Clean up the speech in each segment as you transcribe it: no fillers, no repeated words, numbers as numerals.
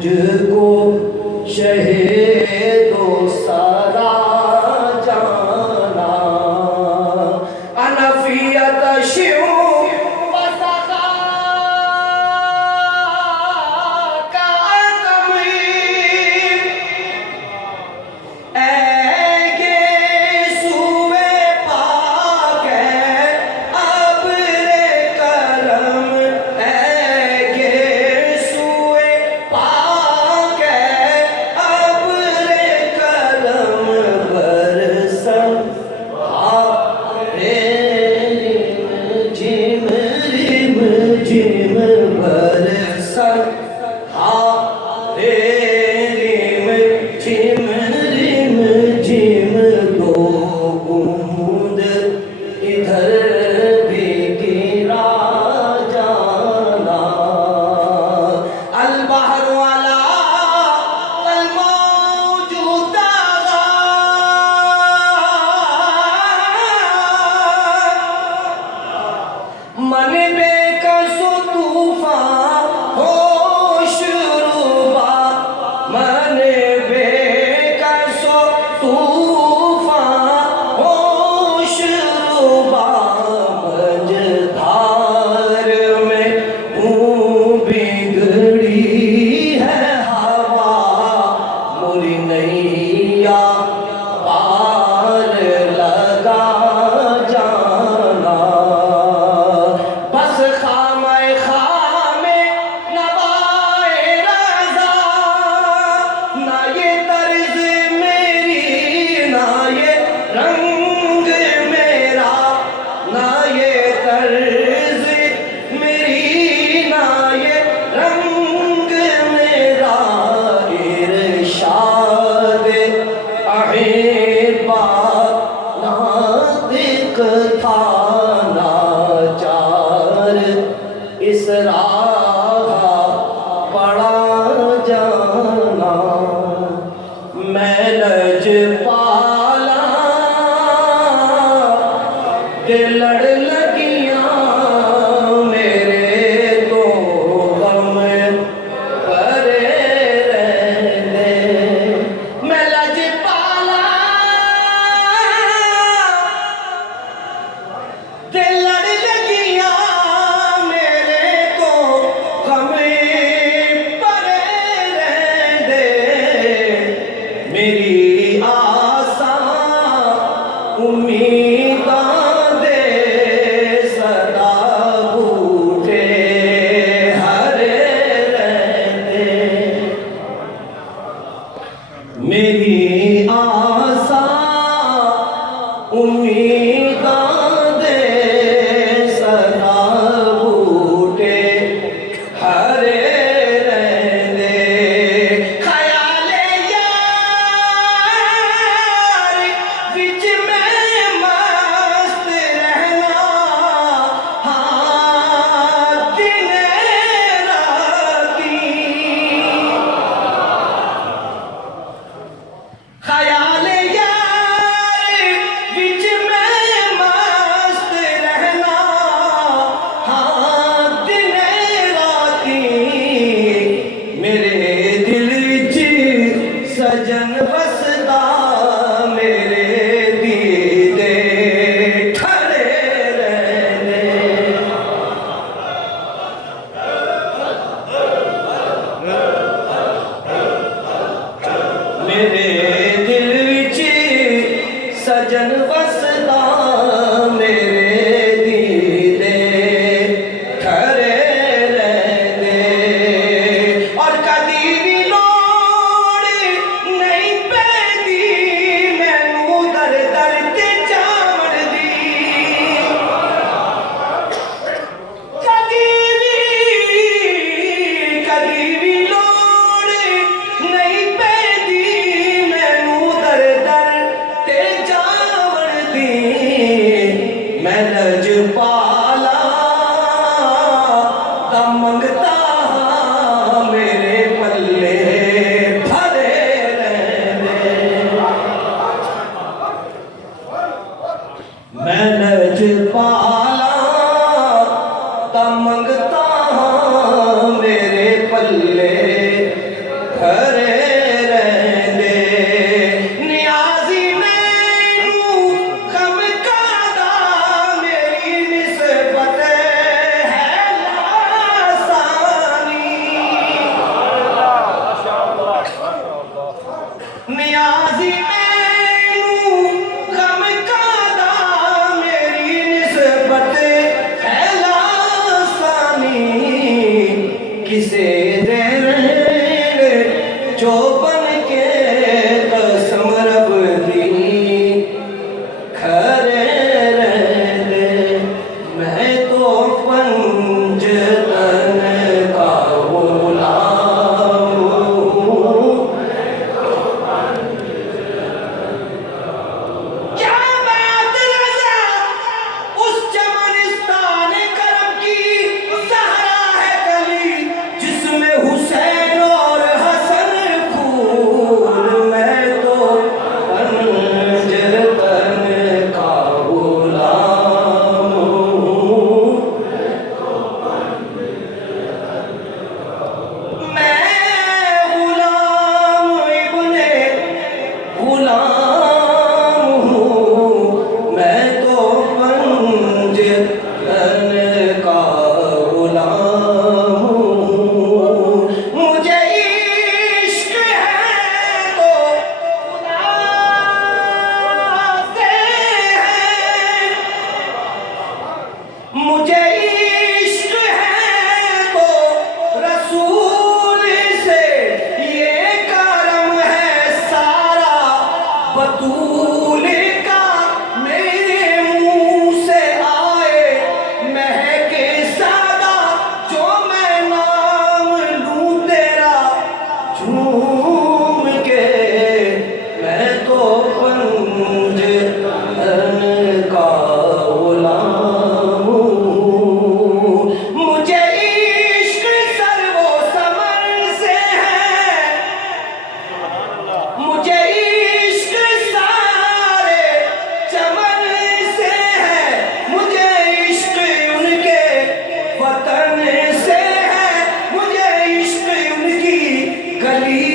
तुझको शहीदो सारा जाना अनफियत शिव वसखा का कमी ऐगे सुए पाक अब रे करम ऐगे सुए पाक अब रे करम बरसन झिम रिम झिम बरसन रिम झिम रिम झिम दो बूंद इधर भी गिरा जाना अल बहर वाला अल मौजूदा मन बेकसो तूफान हो शुरुबा मन बेकसो तूफान हो शुरुबा मझधार में बिगड़ी है हवा मुरी नैया पार लगा जाना बस खामे खामे नवाए रज़ा ना ये तर्ज मेरी ना ये रंग मेरा ना ये तर्ज मेरी ना ये रंग मेरा इरशाद अहिबा नातिक था नाचार इस राह पड़ा जाना मैं लज पाला के लड़ लगियां मेरे तो गम परे रहने मैं लज पाला के लड़ लगियां मेरे को हमें परे रहने मेरी आसा उम्मीदां दे सदा बूटे हरे रहने मेरी आसा उम्मीदां दे सदा बूटे हरे रहने ख्याले यार विच में मस्त रहना हाँ दिन राती ख्याल यार विच में मस्त रहना हाँ दिन राती मेरे दिल च सजन वसदा मेरे दीदे ठरे रहने मेरे दिल विच सजन वसदा मेरे दीदे ठरे रहने और कदी भी लोड़ नहीं पैदी मैनू दर दर ते जावण दी कदी भी लोड़ नहीं पैदी मैनू दर दर ते जावण दी मैं लज पाला दा मंगता पल्ले भरे रहंदे नियाज़ी मैनू कम कादा मेरी निस्बत है लासानी नियाज़ी मैनू कम कादा मेरी निस्बत है लासानी किसे दे जो बन के कसम रब दी खरे रहंदे मैं तो पंजतन का गुलाम हूँ क्या बात रज़ा उस चमनिस्तान करम की सहरा है गली जिसमें हुसैन और हसन फूल मैं तो पंजतन का गुलाम हूँ मैं गुलाम इब्ने गुलाम हूँ मैं तो पंजतन का गुलाम हूँ मुझे इश्क है तो खुदा से है मुझे इश्क है तो रसूल से ये करम है सारा बतूल का मेरे मुंह से आए महके सादा जो मैं नाम लूं तेरा झूम के मैं तो पंजतन का गुलाम हूँ मुझे इश्क सर्वो समर से है मुझे इश्क सारे चमन से है मुझे इश्क उनके वतन से है मुझे इश्क उनकी गली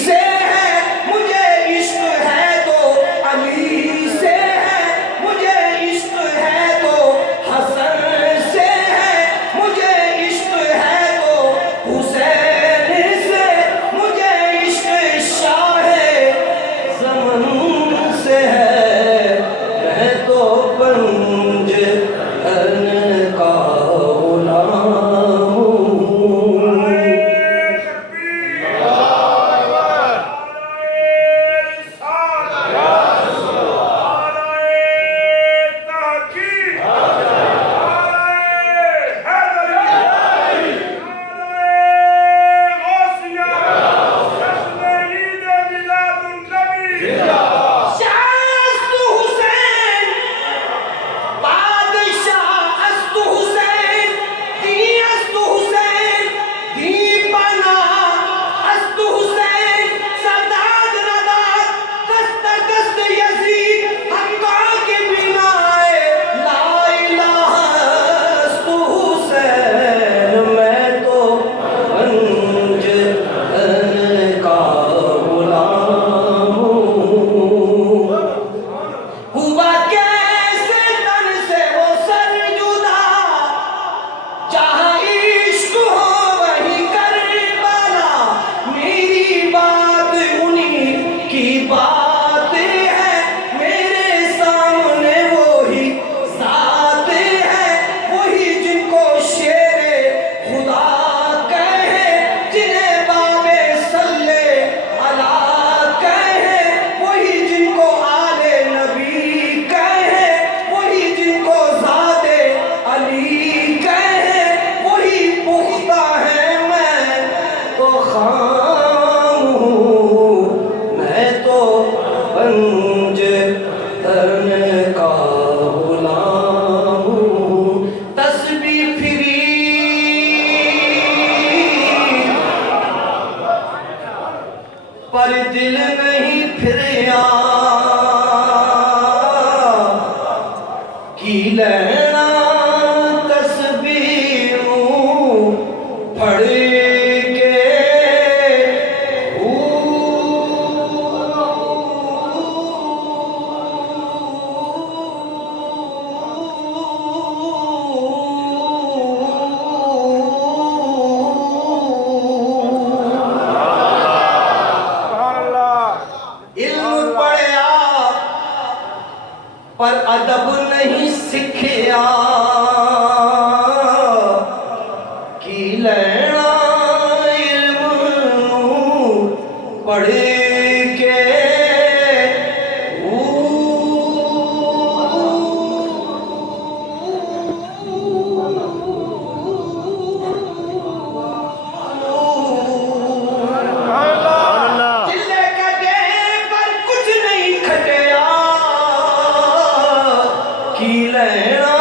से है मुझे इश्क है तो अली से है मुझे इश्क है तो हसन से है मुझे इश्क है तो हुसैन से मुझे इश्क शाह ज़मन से है मैं तो पंजतन का गुलाम हूँ शास्तु हुसैन बादशाह अस्तु हुसैन दी अस्तु हुसैन दी बना अस्तु हुसैन सदाद नदाद दस्त दस्त यजीद हक्का के बिनाए ला इलाहा अस्तु हुसैन मैं तो पंजतन का गुलाम हूँ हुआ कैसे तन से वो सर जुदा जहाँ इश्क हो वहीं करबला मेरी बात उन्हीं की बात है मेरे सामने वही साथ है वही जिनको शेरे खुदा कहे जिन्हें बाबे सल्ले अला कहे वही जिनको आले नबी कहे वही जिनको ज़ादे अली कहे वही पुख्ता है मैं तो खाम हूँ मैं तो पंजतन का गुलाम हूँ तस्बीह फिरी पर दिल नहीं फिरिया की लेना तस्बीह फड़ के अदब नहीं सीखिया की लेना इल्म पढ़ के जिले कटे पर कुछ नहीं खटिया की लेना